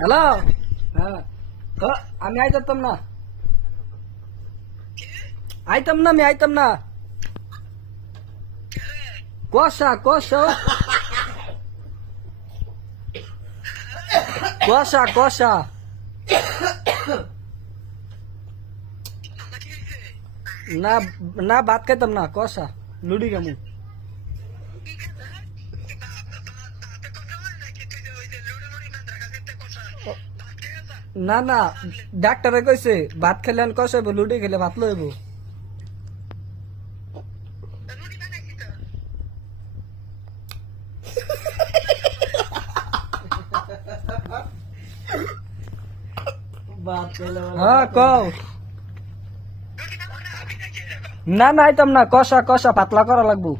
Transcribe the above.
Hello, হ্যাঁ আমি আইতাম না, আমি আইতাম না। কষা কষা কষা কষা না না, ভাত খাইতাম না, কষা লুডি কেমন। না না, ডাক্তারে কইছে ভাত খেলে কষা হইব, লুডি খেলে ভাত লইব। হ্যাঁ কও। না না আইতাম না, কষা কষা পাতলা করা লাগবো।